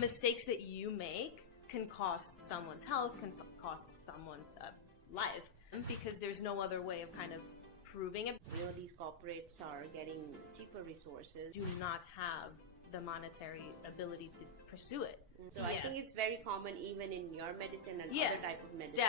mistakes that you make can cost someone's health, can cost someone's life, because there's no other way of kind of proving it. You know, these corporates are getting cheaper resources. Do not have the monetary ability to pursue it. So I think it's very common even in your medicine and other type of medicine.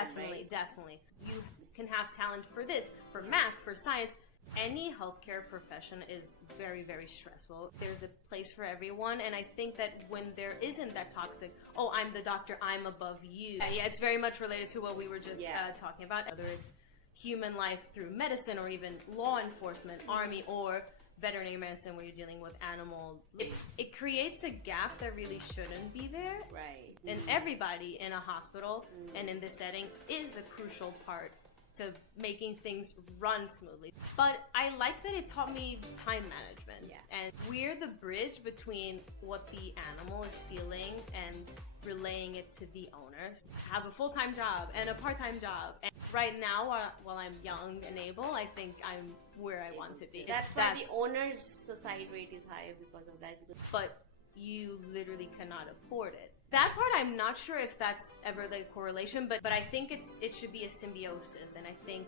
Definitely. You can have talent for this, for math, for science. Any healthcare profession is very, very stressful. There's a place for everyone, and I think that when there isn't that toxic, oh, I'm the doctor, I'm above you. Yeah, it's very much related to what we were just talking about. Whether it's human life through medicine or even law enforcement, army, or veterinary medicine where you're dealing with animal, it creates a gap that really shouldn't be there. Right. And everybody in a hospital and in this setting is a crucial part to making things run smoothly. But I like that it taught me time management. Yeah. And we're the bridge between what the animal is feeling and relaying it to the owners. Have a full-time job and a part-time job. And right now, while I'm young and able, I think I'm where I want to be. That's why the owner's suicide rate is higher because of that. But you literally cannot afford it. That part, I'm not sure if that's ever the correlation, but I think it should be a symbiosis, and I think...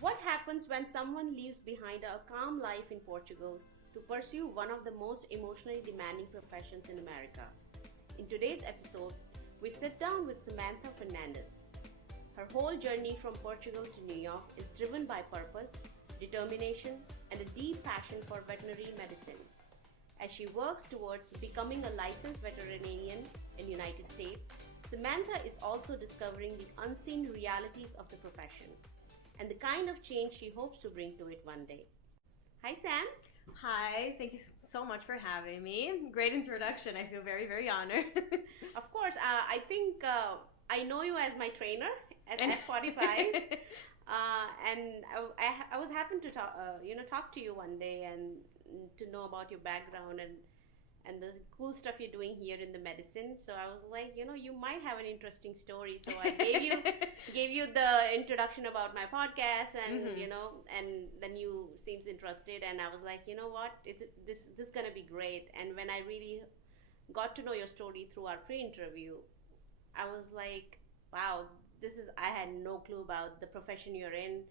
What happens when someone leaves behind a calm life in Portugal to pursue one of the most emotionally demanding professions in America? In today's episode, we sit down with Samantha Fernandez. Her whole journey from Portugal to New York is driven by purpose, determination, and a deep passion for veterinary medicine. As she works towards becoming a licensed veterinarian in the United States, Samantha is also discovering the unseen realities of the profession and the kind of change she hopes to bring to it one day. Hi, Sam. Hi, thank you so much for having me. Great introduction. I feel very, very honored. Of course, I think I know you as my trainer at F45. And I was happy to talk to you one day and to know about your background and the cool stuff you're doing here in the medicine. So I was like, you might have an interesting story. So I gave you the introduction about my podcast, and and then you seems interested, and I was like, you know what, this is gonna be great. And when I really got to know your story through our pre-interview, I was like, wow. I had no clue about the profession you're in,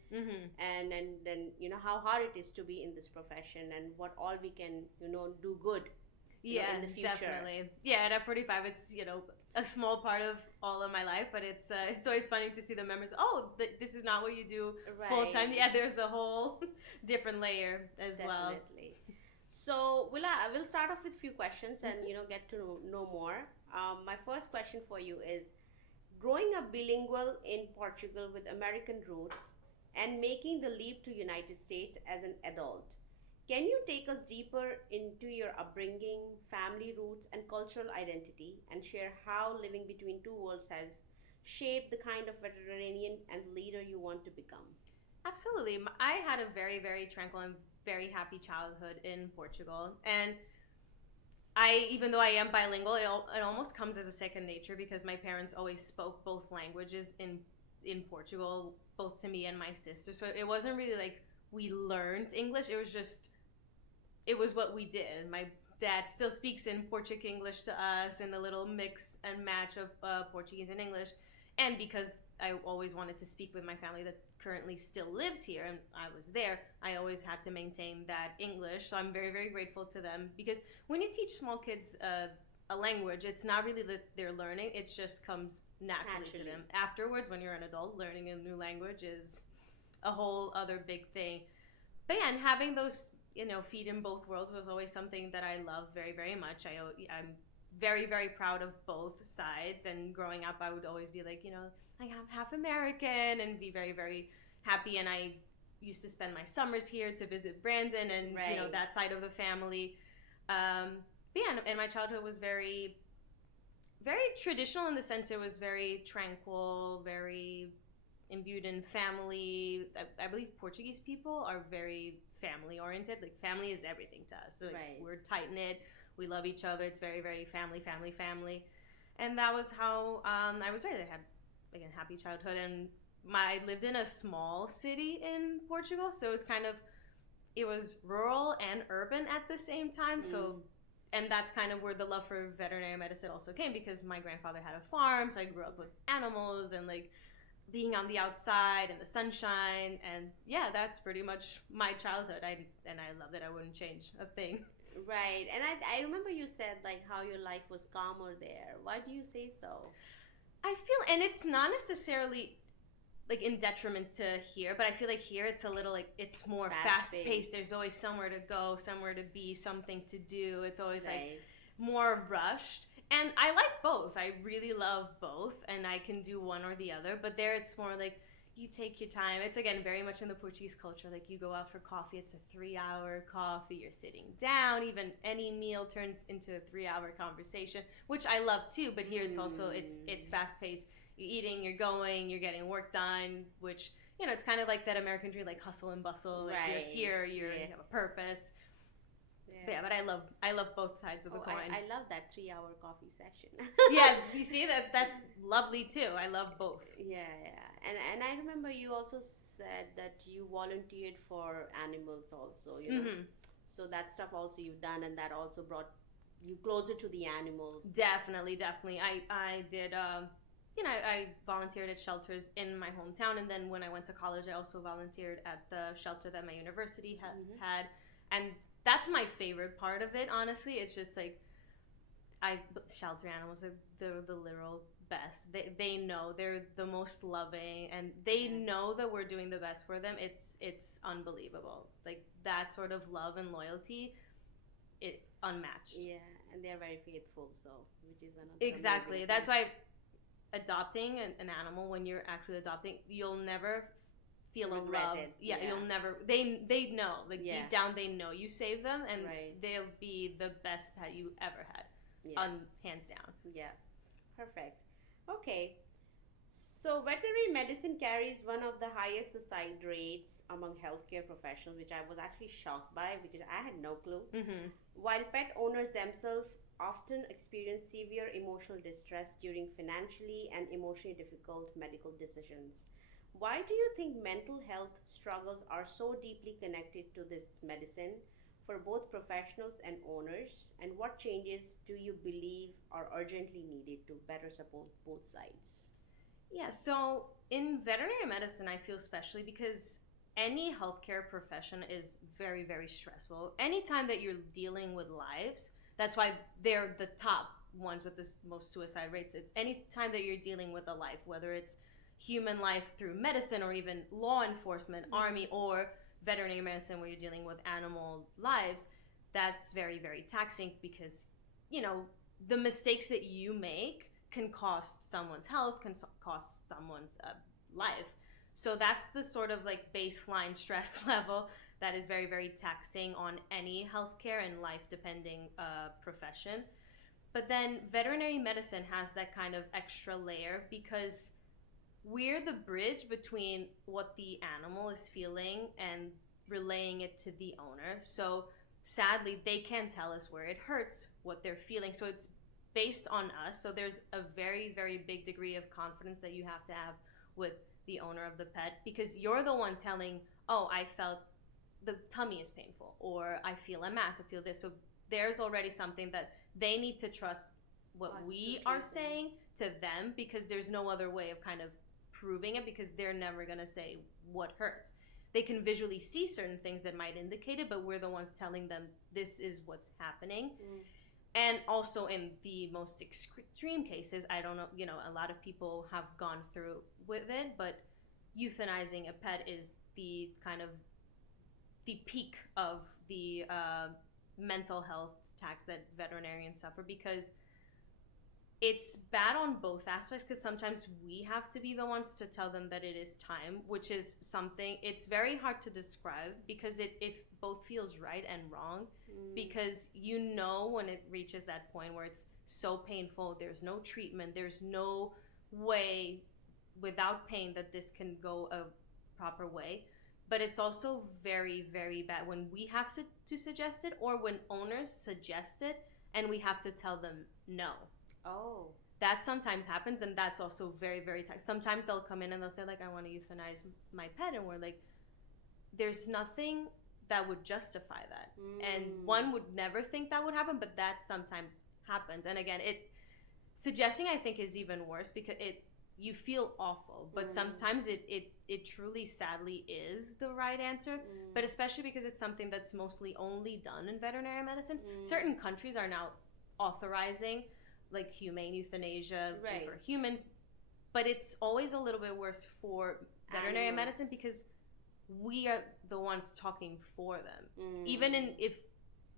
and then how hard it is to be in this profession and what all we can do good in the future. Definitely. Yeah, at F45 it's a small part of all of my life, but it's always funny to see the members. Oh, this is not what you do full time. Yeah, there's a whole different layer as well. Definitely. So we'll start off with a few questions and get to know more. My first question for you is, growing up bilingual in Portugal with American roots and making the leap to United States as an adult, can you take us deeper into your upbringing, family roots, and cultural identity, and share how living between two worlds has shaped the kind of veterinarian and leader you want to become? Absolutely. I had a very, very tranquil and very happy childhood in Portugal, and even though I am bilingual, it almost comes as a second nature because my parents always spoke both languages in Portugal, both to me and my sister. So it wasn't really like we learned English. It was what we did. My dad still speaks in Portuguese English to us, and a little mix and match of Portuguese and English. And because I always wanted to speak with my family that currently still lives here and I was there, I always had to maintain that English. So I'm very, very grateful to them, because when you teach small kids a language, it's not really that they're learning, it just comes naturally to them. Afterwards, when you're an adult, learning a new language is a whole other big thing. But yeah, and having those feet in both worlds was always something that I loved very, very much. I'm very, very proud of both sides, and growing up I would always be like, I'm half American, and be very, very happy. And I used to spend my summers here to visit Brandon and that side of the family. But yeah, and my childhood was very, very traditional in the sense it was very tranquil, very imbued in family. I believe Portuguese people are very family oriented. Like, family is everything to us. So we're tight knit. We love each other. It's very, very family. And that was how I was raised. I had, again, happy childhood. And I lived in a small city in Portugal. So it was kind of it was rural and urban at the same time. So, and that's kind of where the love for veterinary medicine also came, because my grandfather had a farm, so I grew up with animals and like being on the outside and the sunshine, and yeah, that's pretty much my childhood. I love that. I wouldn't change a thing. Right. And I remember you said like how your life was calmer there. Why do you say so? I feel, and it's not necessarily like in detriment to here, but I feel like here it's a little like it's more fast paced. There's always somewhere to go, somewhere to be, something to do. It's always like more rushed. And I like both. I really love both, and I can do one or the other. But there it's more like you take your time. It's again very much in the Portuguese culture. Like you go out for coffee, it's a 3-hour coffee. You're sitting down. Even any meal turns into a 3-hour conversation, which I love too. But here it's also it's fast paced. You're eating, you're going, you're getting work done, which it's kind of like that American dream, like hustle and bustle. Like you're here, you have a purpose. Yeah, but I love both sides of the coin. I love that 3-hour coffee session. Yeah, you see that's lovely too. I love both. Yeah. And I remember you also said that you volunteered for animals also, So that stuff also you've done, and that also brought you closer to the animals. Definitely. I did I volunteered at shelters in my hometown, and then when I went to college I also volunteered at the shelter that my university had, and that's my favorite part of it, honestly. It's just like shelter animals are the literal best. They know, they're the most loving, and they know that we're doing the best for them. It's unbelievable. Like that sort of love and loyalty, it unmatched. Yeah, and they're very faithful, so which is another exactly. That's why adopting an animal, when you're actually adopting, you'll never feel a love. Yeah, you'll never. They know, like deep down, they know you saved them, and they'll be the best pet you ever had, hands down. Yeah, perfect. Okay, so veterinary medicine carries one of the highest suicide rates among healthcare professionals, which I was actually shocked by because I had no clue. While pet owners themselves often experience severe emotional distress during financially and emotionally difficult medical decisions. Why do you think mental health struggles are so deeply connected to this medicine for both professionals and owners? And what changes do you believe are urgently needed to better support both sides? Yeah, so in veterinary medicine, I feel especially because any healthcare profession is very, very stressful. Anytime that you're dealing with lives, that's why they're the top ones with the most suicide rates. It's any time that you're dealing with a life, whether it's human life through medicine or even law enforcement, army, or veterinary medicine where you're dealing with animal lives, that's very, very taxing because, the mistakes that you make can cost someone's health, can cost someone's life. So that's the sort of like baseline stress level that is very, very taxing on any healthcare and life-depending profession. But then veterinary medicine has that kind of extra layer because we're the bridge between what the animal is feeling and relaying it to the owner. So sadly, they can't tell us where it hurts, what they're feeling. So it's based on us. So there's a very, very big degree of confidence that you have to have with the owner of the pet, because you're the one telling, oh, I felt the tummy is painful, or I feel a mass, I feel this. So there's already something that they need to trust what we are saying to them, because there's no other way of kind of proving it, because they're never going to say what hurts. They can visually see certain things that might indicate it, but we're the ones telling them this is what's happening. And also in the most extreme cases, I don't know, a lot of people have gone through with it, but euthanizing a pet is the kind of the peak of the mental health tax that veterinarians suffer, because it's bad on both aspects, because sometimes we have to be the ones to tell them that it is time, which is something, it's very hard to describe because it both feels right and wrong, because when it reaches that point where it's so painful, there's no treatment, there's no way without pain that this can go a proper way. But it's also very, very bad when we have to suggest it, or when owners suggest it and we have to tell them no. Oh. That sometimes happens, and that's also very, very tough. Sometimes they'll come in and they'll say, like, I want to euthanize my pet, and we're like, there's nothing that would justify that. And one would never think that would happen, but that sometimes happens. And again, suggesting, I think, is even worse because you feel awful, but sometimes it truly, sadly, is the right answer. But especially because it's something that's mostly only done in veterinary medicines. Certain countries are now authorizing like humane euthanasia for humans, but it's always a little bit worse for veterinary medicine because we are the ones talking for them. Even if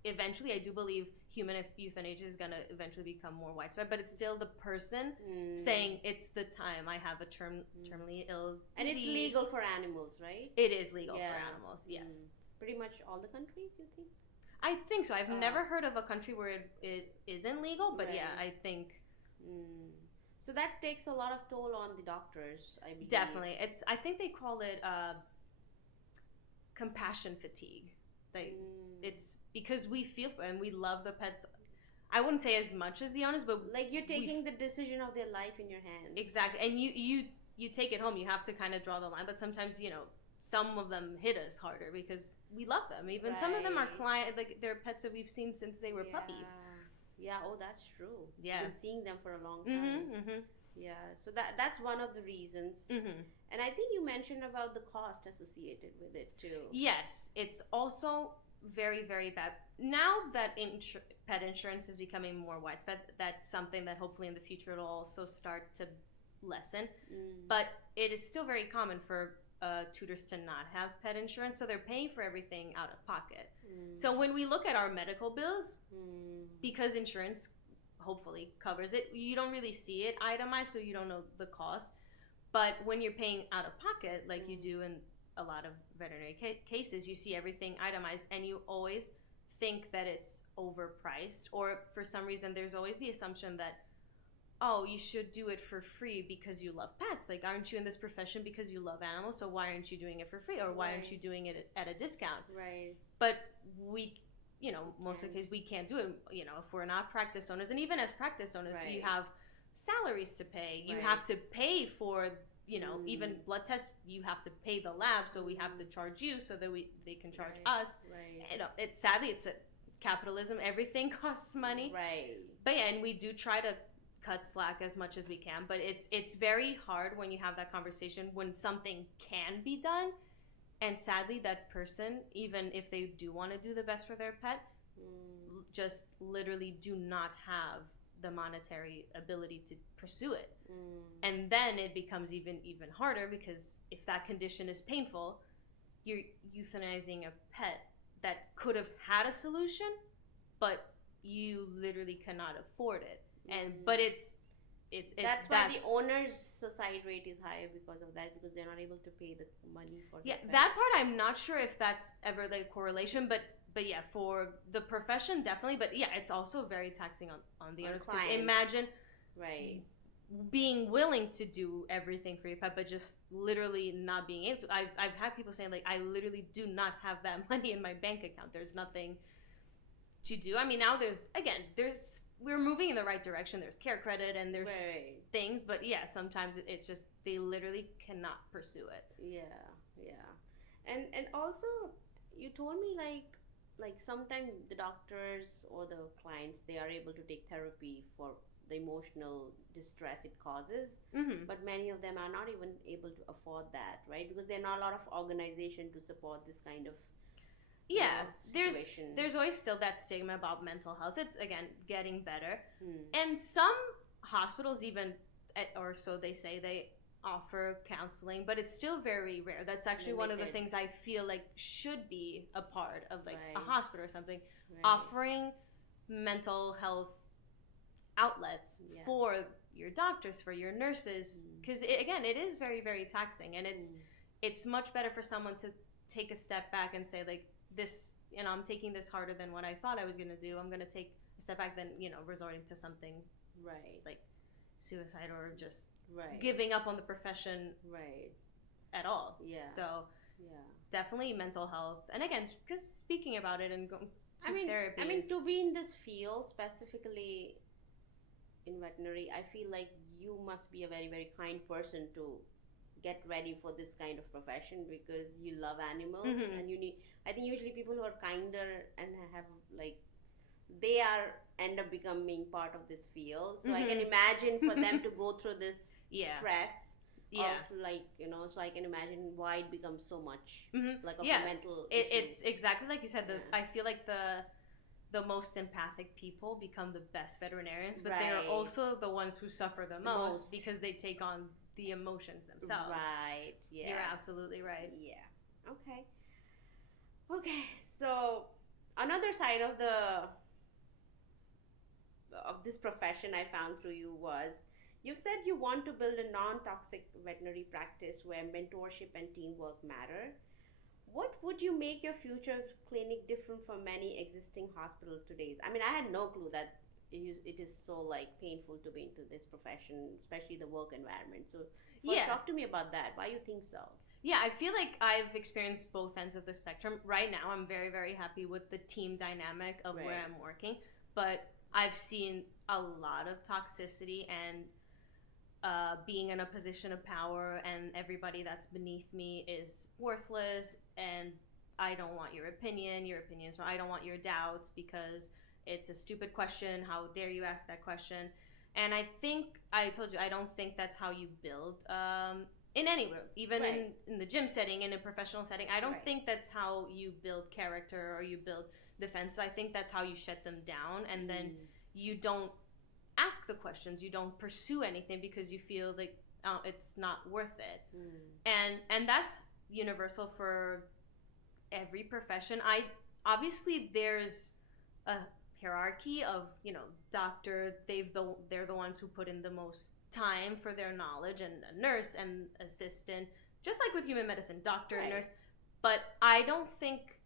eventually, I do believe human euthanasia is going to eventually become more widespread, but it's still the person saying it's the time. I have a terminally ill disease. And it's legal for animals, right? It is legal for animals, yes. Pretty much all the countries, you think? I think so. I've never heard of a country where it isn't legal, but yeah, I think... So that takes a lot of toll on the doctors, I believe. Definitely. I think they call it compassion fatigue. It's because we feel for and we love the pets. I wouldn't say as much as the owners, but like you're taking the decision of their life in your hands. Exactly, and you take it home. You have to kind of draw the line, but sometimes some of them hit us harder because we love them. Even some of them are like they're pets that we've seen since they were puppies. Yeah, oh, that's true. Yeah, been seeing them for a long time. Yeah, so that's one of the reasons. And I think you mentioned about the cost associated with it too. Yes, it's also very, very bad. Now that pet insurance is becoming more widespread, that's something that hopefully in the future it'll also start to lessen. But it is still very common for tutors to not have pet insurance, so they're paying for everything out of pocket. So when we look at our medical bills, because insurance hopefully covers it, you don't really see it itemized, so you don't know the cost. But when you're paying out of pocket, like you do in a lot of veterinary cases, you see everything itemized, and you always think that it's overpriced, or for some reason there's always the assumption that, oh, you should do it for free because you love pets. Like, aren't you in this profession because you love animals, so why aren't you doing it for free, or why aren't you doing it at a discount? Right. But we, most of the cases we can't do it, if we're not practice owners. And even as practice owners, you have salaries to pay. You have to pay for, even blood tests. You have to pay the lab, so we have to charge you so that they can charge us. Right. It's sadly, it's capitalism. Everything costs money. Right. But yeah, and we do try to cut slack as much as we can, but it's very hard when you have that conversation when something can be done, and sadly that person, even if they do want to do the best for their pet, just literally do not have the monetary ability to pursue it. And then it becomes even harder, because if that condition is painful, you're euthanizing a pet that could have had a solution, but you literally cannot afford it. And but it's that's why the owners' suicide rate is high because of that, because they're not able to pay the money for that part. I'm not sure if that's ever the correlation, but yeah, for the profession definitely. But yeah, it's also very taxing on the owners, because imagine being willing to do everything for your pet, but just literally not being able to. I've had people saying, like, I literally do not have that money in my bank account. There's nothing to do. I mean, now we're moving in the right direction. There's care credit and there's things, but yeah, sometimes it's just they literally cannot pursue it. And also, you told me like sometimes the doctors or the clients, they are able to take therapy for the emotional distress it causes, but many of them are not even able to afford that, right? Because there are not a lot of organization to support this kind of there's always still that stigma about mental health. It's, again, getting better. And some hospitals even, or so they say, they offer counseling, but it's still very rare. That's actually one of the things I feel like should be a part of a hospital or something, offering mental health outlets for your doctors, for your nurses, because again, it is very, very taxing, and it's much better for someone to take a step back and say, like, this, I'm taking this harder than what I thought I was going to do. I'm going to take a step back than, resorting to something like suicide or just giving up on the profession at all. So definitely mental health. And again, because speaking about it and going to therapy. I mean, to be in this field, specifically in veterinary, I feel like you must be a very, very kind person to get ready for this kind of profession because you love animals Mm-hmm. and you need. I think usually people who are kinder and have like they are end up becoming part of this field. So I can imagine for them to go through this Yeah. stress Yeah. of like so I can imagine why it becomes so much like of Yeah. a mental issue. It's exactly like you said. Yeah. I feel like the most empathic people become the best veterinarians, but they are Right. also the ones who suffer the most Most. because they take on the emotions themselves. Right. Yeah. You're absolutely right. Yeah. Okay. Okay. So another side of this profession I found through you was you said you want to build a non-toxic veterinary practice where mentorship and teamwork matter. What would you make your future clinic different from many existing hospitals today? I mean, I had no clue that it is so like painful to be into this profession, especially the work environment. So first, talk to me about that. Why you think so? Yeah, I feel like I've experienced both ends of the spectrum. Right now, I'm very, very happy with the team dynamic of where I'm working, but I've seen a lot of toxicity and being in a position of power, and everybody that's beneath me is worthless, and I don't want your opinion. Your opinion, so I don't want your doubts because it's a stupid question. How dare you ask that question? And I think I told you I don't think that's how you build in any room, even in the gym setting, in a professional setting. I don't think that's how you build character or you build defense. I think that's how you shut them down, and then you don't ask the questions, you don't pursue anything because you feel like it's not worth it. And that's universal for every profession. Obviously there's a hierarchy of doctor, they're the ones who put in the most time for their knowledge, and a nurse and assistant, just like with human medicine, doctor and nurse. But I don't think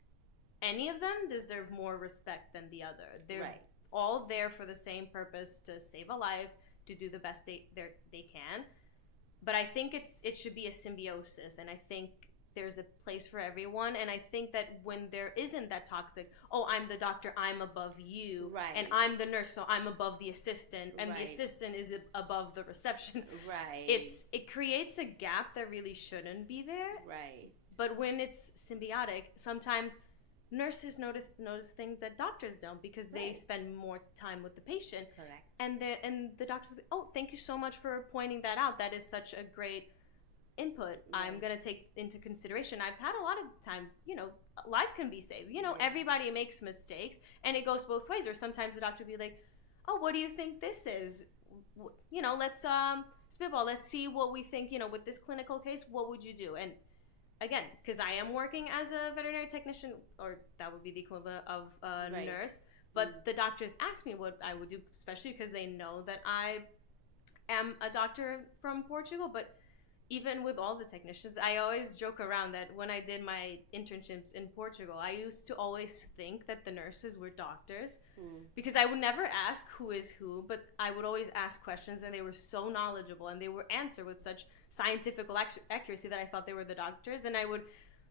any of them deserve more respect than the other. They're all there for the same purpose, to save a life, to do the best they can. But I think it should be a symbiosis, and I think there's a place for everyone. And I think that when there isn't that toxic, oh, I'm the doctor, I'm above you, and I'm the nurse, so I'm above the assistant, and the assistant is above the reception. It creates a gap that really shouldn't be there. But when it's symbiotic, sometimes nurses notice things that doctors don't because they spend more time with the patient. And the doctors will be, oh, thank you so much for pointing that out. That is such a great input. I'm going to take into consideration. I've had a lot of times, life can be saved. Everybody makes mistakes, and it goes both ways. Or sometimes the doctor will be like, oh, what do you think this is? Let's spitball. Let's see what we think, with this clinical case, what would you do? And again, because I am working as a veterinary technician, or that would be the equivalent of a nurse, but the doctors ask me what I would do, especially because they know that I am a doctor from Portugal. But even with all the technicians, I always joke around that when I did my internships in Portugal, I used to always think that the nurses were doctors because I would never ask who is who, but I would always ask questions, and they were so knowledgeable, and they would answer with such scientific accuracy that I thought they were the doctors. And I would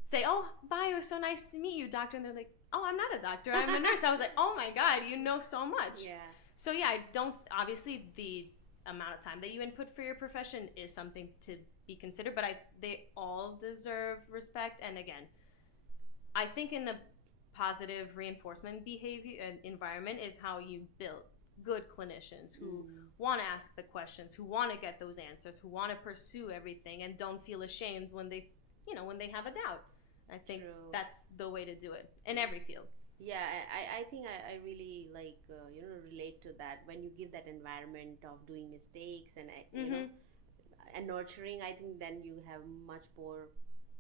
say, oh, bye, it was so nice to meet you, doctor. And they're like, oh, I'm not a doctor, I'm a nurse. I was like, oh my God, you know so much. So yeah, I don't, obviously the amount of time that you input for your profession is something to be considered, but they all deserve respect. And again, I think in the positive reinforcement behavior and environment is how you build good clinicians who want to ask the questions, who want to get those answers, who want to pursue everything, and don't feel ashamed when they have a doubt. I think that's the way to do it in every field. Yeah, I think I really like relate to that. When you give that environment of doing mistakes and and nurturing, I think then you have much more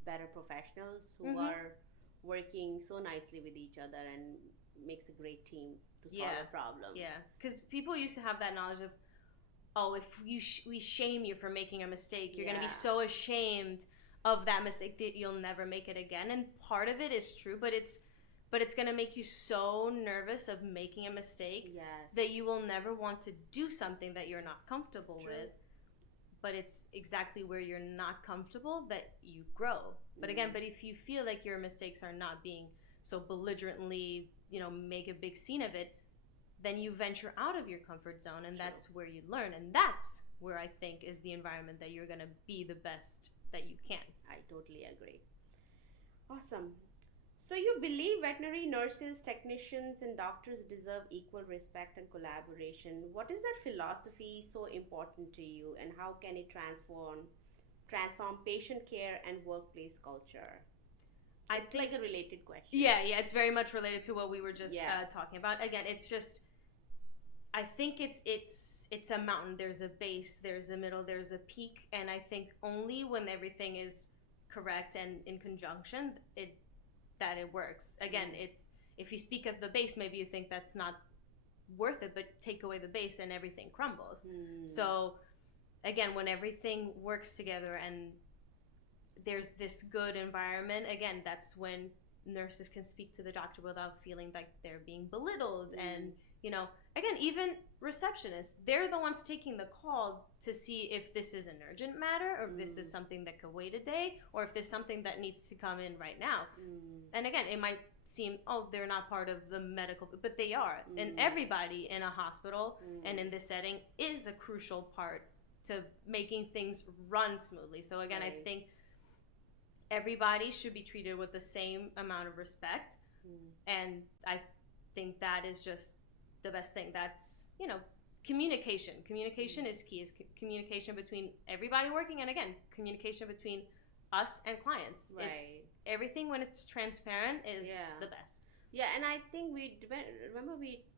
better professionals who are working so nicely with each other and makes a great team to solve a problem. Yeah, because people used to have that knowledge of, oh, if we shame you for making a mistake, you're going to be so ashamed of that mistake that you'll never make it again. And part of it is true, but it's going to make you so nervous of making a mistake that you will never want to do something that you're not comfortable with. But it's exactly where you're not comfortable that you grow. But again, if you feel like your mistakes are not being so belligerently, make a big scene of it, then you venture out of your comfort zone, and that's where you learn. And that's where I think is the environment that you're going to be the best that you can. I totally agree. Awesome. So you believe veterinary nurses, technicians, and doctors deserve equal respect and collaboration. What is that philosophy so important to you, and how can it transform patient care and workplace culture? It's like a related question. Yeah, it's very much related to what we were just talking about. Again, it's just, I think it's a mountain. There's a base, there's a middle, there's a peak, and I think only when everything is correct and in conjunction, that it works. Again, it's, if you speak of the base, maybe you think that's not worth it, but take away the base and everything crumbles. So again, when everything works together and there's this good environment, again, that's when nurses can speak to the doctor without feeling like they're being belittled. And again, even receptionists, they're the ones taking the call to see if this is an urgent matter, or if this is something that could wait a day, or if there's something that needs to come in right now. And again, it might seem, they're not part of the medical, but they are. And everybody in a hospital and in this setting is a crucial part to making things run smoothly. So again, I think everybody should be treated with the same amount of respect. And I think that is just the best thing. That's, communication. Communication is key. Is communication between everybody working, and again, communication between us and clients. Right. Everything when it's transparent is the best. Yeah, and I think we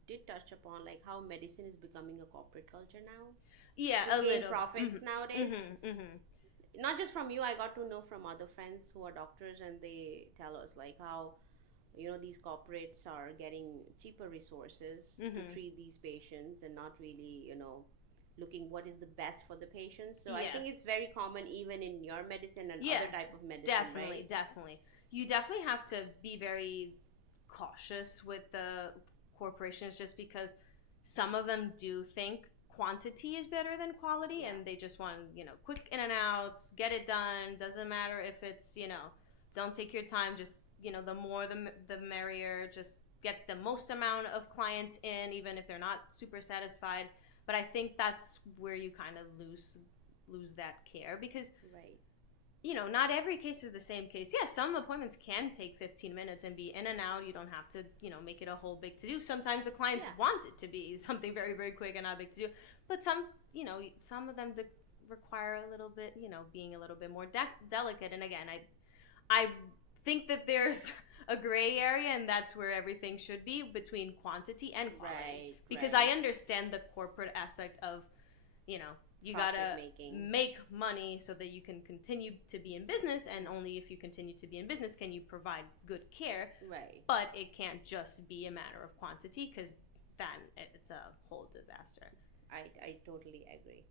did touch upon like how medicine is becoming a corporate culture now. Yeah, to a gain little profits nowadays. Not just from you, I got to know from other friends who are doctors, and they tell us like how these corporates are getting cheaper resources to treat these patients, and not really looking what is the best for the patient. So I think it's very common even in your medicine and other type of medicine. Definitely. You definitely have to be very cautious with the corporations, just because some of them do think quantity is better than quality, and they just want quick in and outs, get it done. Doesn't matter if it's don't take your time, just the more the merrier. Just get the most amount of clients in, even if they're not super satisfied. But I think that's where you kind of lose that care, because not every case is the same case. Yes, some appointments can take 15 minutes and be in and out. You don't have to, make it a whole big to-do. Sometimes the clients want it to be something very, very quick and not big to-do. But some of them require a little bit, being a little bit more delicate. And again, I think that there's a gray area, and that's where everything should be, between quantity and quality. Because I understand the corporate aspect of, you gotta make money so that you can continue to be in business, and only if you continue to be in business can you provide good care. But it can't just be a matter of quantity, because then it's a whole disaster. I totally agree.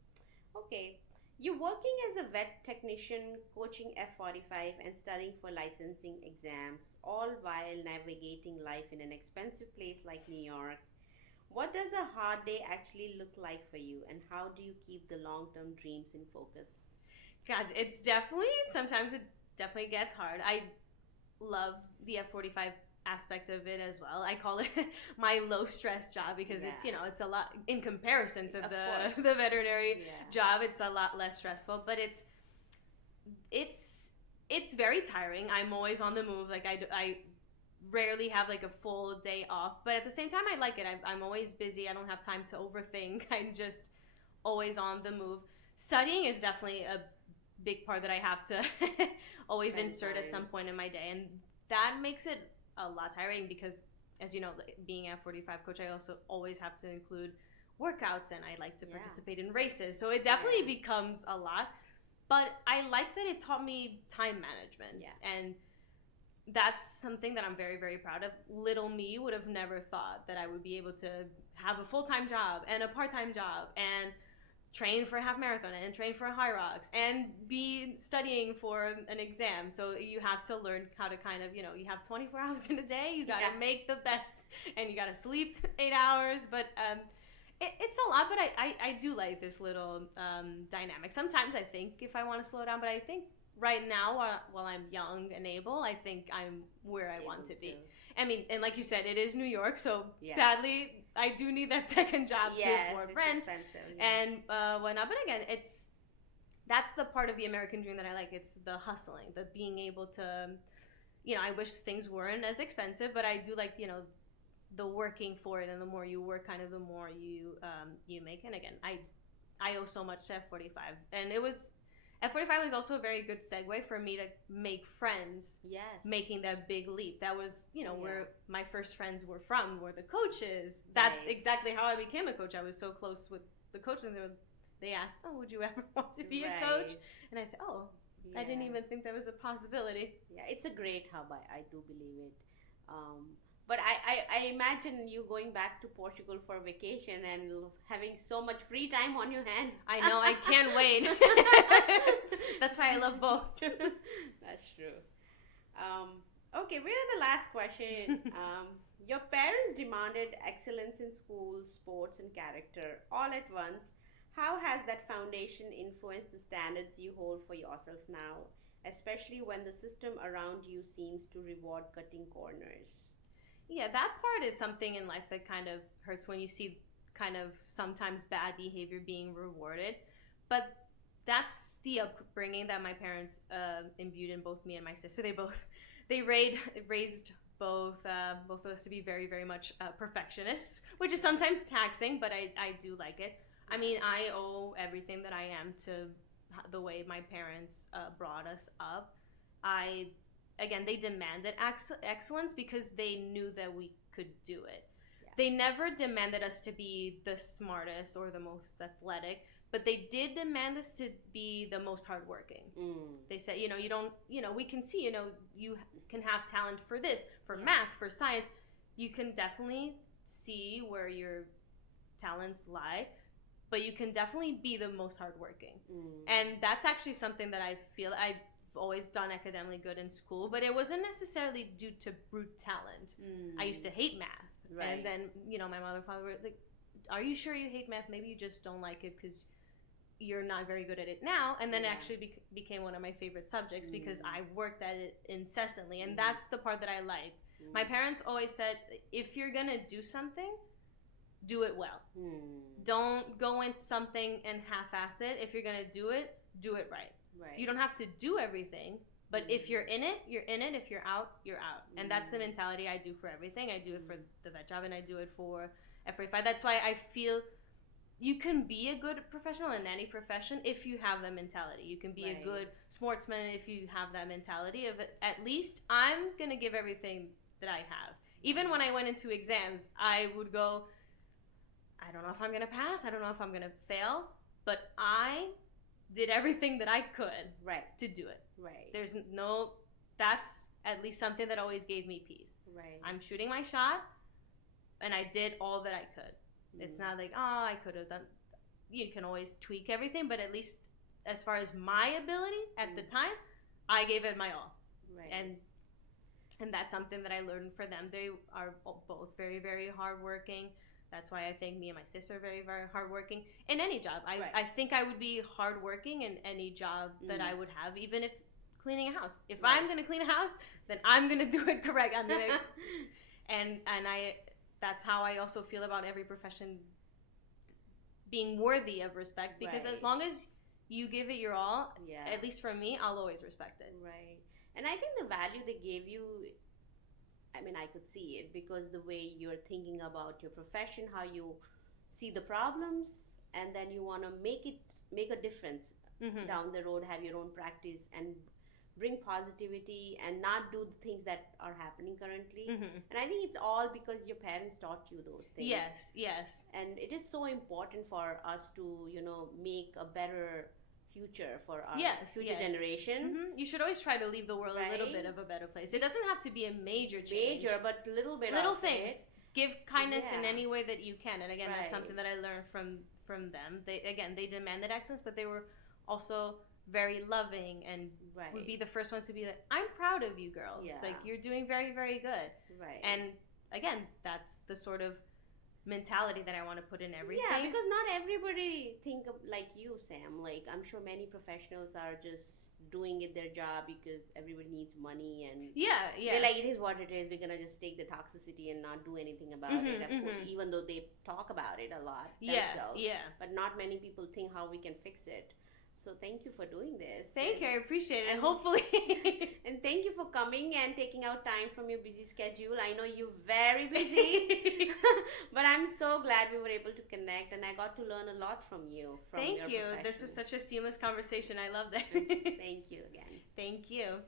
Okay. You're working as a vet technician, coaching F45, and studying for licensing exams, all while navigating life in an expensive place like New York. What does a hard day actually look like for you, and how do you keep the long-term dreams in focus? God, sometimes it definitely gets hard. I love the F45 aspect of it as well. I call it my low stress job, because it's a lot in comparison to the veterinary job. It's a lot less stressful, but it's very tiring. I'm always on the move. Like I rarely have like a full day off, but at the same time I like it. I'm always busy. I don't have time to overthink. I'm just always on the move. Studying is definitely a big part that I have to always insert at some point in my day, and that makes it a lot tiring, because as you know, being a 45 coach, I also always have to include workouts, and I like to participate in races, so it definitely becomes a lot. But I like that it taught me time management, and that's something that I'm very, very proud of. Little me would have never thought that I would be able to have a full-time job and a part-time job and train for a half marathon and train for a high rocks and be studying for an exam. So you have to learn how to kind of, you have 24 hours in a day. You got to make the best, and you got to sleep 8 hours. But it's a lot, but I do like this little dynamic. Sometimes I think if I want to slow down, but I think right now, while I'm young and able, I think I'm where I want to be. I mean, and like you said, it is New York, so sadly, I do need that second job to afford rent and whatnot. But again, that's the part of the American dream that I like. It's the hustling, the being able to, I wish things weren't as expensive, but I do like, the working for it, and the more you work, kind of the more you make. And again, I owe so much to F45, and F45 was also a very good segue for me to make friends. Yes. Making that big leap. That was, where my first friends were from, were the coaches. That's exactly how I became a coach. I was so close with the coach, and they asked, "Oh, would you ever want to be a coach?" And I said, "Oh, I didn't even think that was a possibility." Yeah, it's a great hub. I do believe it. But I imagine you going back to Portugal for vacation and having so much free time on your hands. I know, I can't wait. That's why I love both. That's true. Okay, we're at the last question. Your parents demanded excellence in school, sports, and character all at once. How has that foundation influenced the standards you hold for yourself now, especially when the system around you seems to reward cutting corners? Yeah, that part is something in life that kind of hurts when you see kind of sometimes bad behavior being rewarded. But that's the upbringing that my parents imbued in both me and my sister. They raised both of us to be very, very much perfectionists, which is sometimes taxing, but I do like it. I mean, I owe everything that I am to the way my parents brought us up. Again, they demanded excellence because they knew that we could do it. Yeah. They never demanded us to be the smartest or the most athletic, but they did demand us to be the most hardworking. They said, we can see, you can have talent for this, for math, for science. You can definitely see where your talents lie, but you can definitely be the most hardworking. And that's actually something that I feel I've always done academically good in school, but it wasn't necessarily due to brute talent. I used to hate math. Right. And then, my mother and father were like, "Are you sure you hate math? Maybe you just don't like it because you're not very good at it now." And then it actually became one of my favorite subjects because I worked at it incessantly. And that's the part that I liked. My parents always said, if you're going to do something, do it well. Don't go into something and half-ass it. If you're going to do it right. Right. You don't have to do everything, but if you're in it, you're in it. If you're out, you're out. And that's the mentality I do for everything. I do it for the vet job, and I do it for F45. That's why I feel you can be a good professional in any profession if you have that mentality. You can be a good sportsman if you have that mentality of at least I'm going to give everything that I have. Even when I went into exams, I would go, I don't know if I'm going to pass. I don't know if I'm going to fail, but I did everything that I could to do it. Right. That's at least something that always gave me peace. Right. I'm shooting my shot, and I did all that I could. It's not like, I could have done. You can always tweak everything, but at least as far as my ability at the time, I gave it my all. Right. And that's something that I learned for them. They are both very, very hardworking. That's why I think me and my sister are very, very hardworking in any job. I think I would be hardworking in any job that I would have, even if cleaning a house. If I'm going to clean a house, then I'm going to do it correct. I'm going to, and that's how I also feel about every profession being worthy of respect, because as long as you give it your all, at least for me, I'll always respect it. Right. And I think the value they gave you, I mean, I could see it because the way you're thinking about your profession, how you see the problems, and then you want to make a difference down the road, have your own practice and bring positivity and not do the things that are happening currently. And I think it's all because your parents taught you those things. Yes. And it is so important for us to, make a better future for our future generation. You should always try to leave the world a little bit of a better place. It doesn't have to be a major change. But little things. It. Give kindness in any way that you can. And again, that's something that I learned from them. They demanded excellence, but they were also very loving and would be the first ones to be like, I'm proud of you girls. Like, you're doing very, very good. Right. And again, that's the sort of mentality that I want to put in everything. Yeah, because not everybody think of like you, Sam. Like, I'm sure many professionals are just doing it their job because everybody needs money, and they're like, it is what it is. We're gonna just take the toxicity and not do anything about it. Of course, even though they talk about it a lot themselves. But not many people think how we can fix it. So thank you for doing this. Thank you. I appreciate it. And hopefully. And thank you for coming and taking out time from your busy schedule. I know you're very busy, but I'm so glad we were able to connect, and I got to learn a lot from you. Thank you. This was such a seamless conversation. I loved it. Thank you again. Thank you.